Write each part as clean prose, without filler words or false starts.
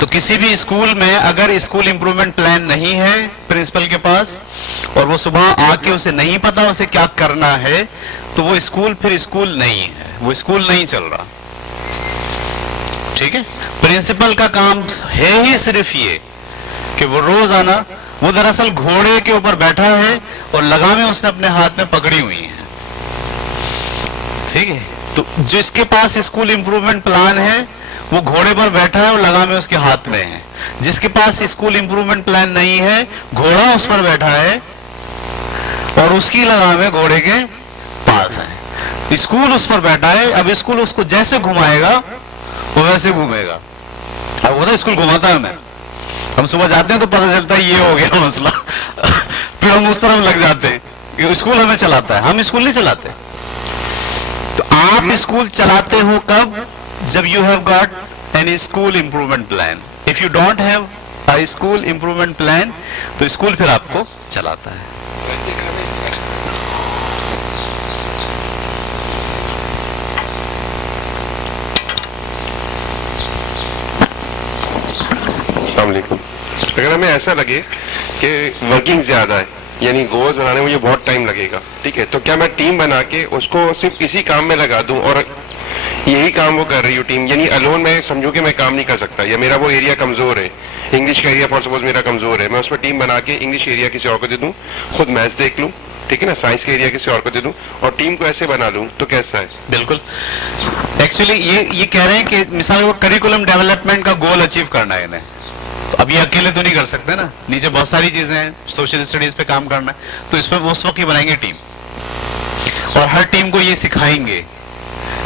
तो किसी भी स्कूल में अगर स्कूल इंप्रूवमेंट प्लान नहीं है प्रिंसिपल के पास, और वो सुबह आके उसे नहीं पता उसे क्या करना है, तो वो स्कूल फिर स्कूल नहीं है, वो स्कूल नहीं चल रहा। ठीक है, प्रिंसिपल का काम है ही सिर्फ ये कि वो रोज आना, वो दरअसल घोड़े के ऊपर बैठा है और लगामें उसने अपने हाथ में पकड़ी हुई है। ठीक है, तो जिसके पास स्कूल इंप्रूवमेंट प्लान है वो घोड़े पर बैठा है और लगामें उसके हाथ में है। जिसके पास स्कूल इंप्रूवमेंट प्लान नहीं है, घोड़ा उस पर बैठा है और उसकी लगामें घोड़े के पास है। स्कूल उस पर बैठा है, अब स्कूल उसको जैसे घुमाएगा वो वैसे घूमेगा। अब वो स्कूल घुमाता है, हम सुबह जाते हैं तो पता चलता है ये हो गया मसला फिर हम उस तरफ लग जाते हैं, स्कूल हमें चलाता है, हम स्कूल नहीं चलाते। तो आप स्कूल चलाते हो कब? जब you have got an school improvement plan. If you don't have a school improvement plan तो स्कूल फिर आपको चलाता है। अस्सलाम वालेकुम। अगर हमें ऐसा लगे कि वर्किंग ज्यादा है, यानी गोल्स बनाने में मुझे बहुत टाइम लगेगा, ठीक है, तो क्या मैं टीम बना के उसको सिर्फ इसी काम में लगा दूं और यही काम वो कर रही हो टीम, यानी अलोन मैं समझूं कि मैं काम नहीं कर सकता, या मेरा वो एरिया कमजोर है, इंग्लिश का एरिया फॉर सपोज मेरा कमजोर है, मैं उस पर टीम बना के इंग्लिश एरिया किसी और को दे दूं, खुद मैथ्स देख लूं, ठीक है ना, साइंस का एरिया किसी और को दे दूं और टीम को ऐसे बना लूं, तो कैसा है? बिल्कुल, एक्चुअली ये कह रहे हैं कि मिसाल वो करिकुलम डेवलपमेंट का गोल अचीव करना है इन्हें, तो अब ये अकेले तो नहीं कर सकते ना, नीचे बहुत सारी चीजें हैं, सोशल स्टडीज पे काम करना है, तो इस पर वो उस वक्त ही बनाएंगे टीम, और हर टीम को ये सिखाएंगे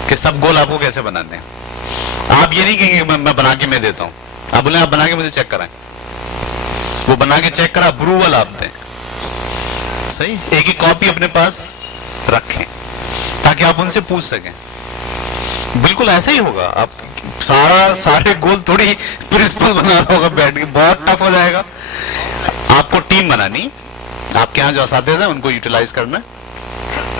कि सब गोल आपको कैसे बनाने हैं। आप ये नहीं कहेंगे मैं बना के मैं देता हूं, आप बोले आप बना के मुझे चेक कराएं, वो बना के चेक करा, अप्रूवल आप दें, सही, एक ही कॉपी अपने पास रखें ताकि आप उनसे पूछ सकें। बिल्कुल ऐसा ही होगा, आप सारे गोल थोड़ी प्रिंसिपल बना रहा होगा बैठ के, बहुत टफ हो जाएगा। आपको टीम बनानी, आपके यहाँ जो असातिज़ हैं उनको यूटिलाइज करना है।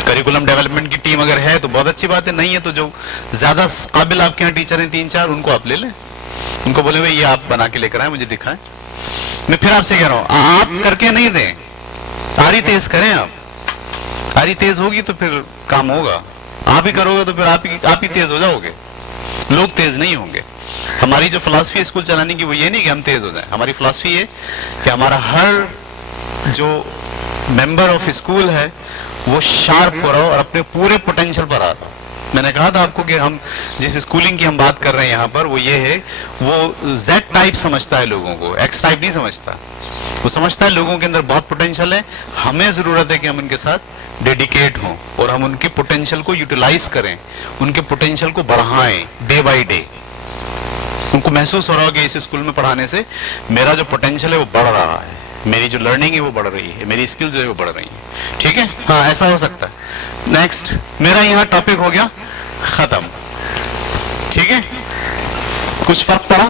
करिकुलम डेवलपमेंट की टीम अगर है तो बहुत अच्छी बात है, नहीं है तो जो ज्यादा काबिल आपके यहाँ टीचर हैं 3-4 उनको आप ले लें, उनको बोले भाई ये आप बना के लेकर आए, मुझे दिखाएं। मैं फिर आपसे कह रहा हूं आप करके नहीं दें, आरी तेज करें, आप आरी तेज होगी तो फिर काम होगा, आप ही करोगे तो फिर आप ही तेज हो जाओगे, लोग तेज नहीं होंगे। हमारी जो फिलॉसफी स्कूल चलाने की वो ये नहीं कि हम तेज हो जाएं, हमारी फिलॉसफी ये कि हमारा हर जो मेंबर ऑफ स्कूल है वो शार्प हो रहा हो और अपने पूरे पोटेंशियल पर आ रहा हो। मैंने कहा था आपको कि हम जिस स्कूलिंग की हम बात कर रहे हैं यहाँ पर वो ये है, वो Z टाइप समझता है लोगों को, X टाइप नहीं समझता। वो समझता है लोगों के अंदर बहुत पोटेंशियल है, हमें जरूरत है कि हम उनके साथ डेडिकेट हों और हम उनके पोटेंशियल को यूटिलाइज करें, उनके पोटेंशियल को बढ़ाएं डे बाई डे। उनको महसूस हो रहा हो कि इस स्कूल में पढ़ाने से मेरा जो पोटेंशियल है वो बढ़ रहा है, मेरी जो लर्निंग है वो बढ़ रही है, मेरी स्किल जो है वो बढ़ रही है। ठीक है, हाँ ऐसा हो सकता है। नेक्स्ट, मेरा यहाँ टॉपिक हो गया खत्म। ठीक है, कुछ फर्क पड़ा?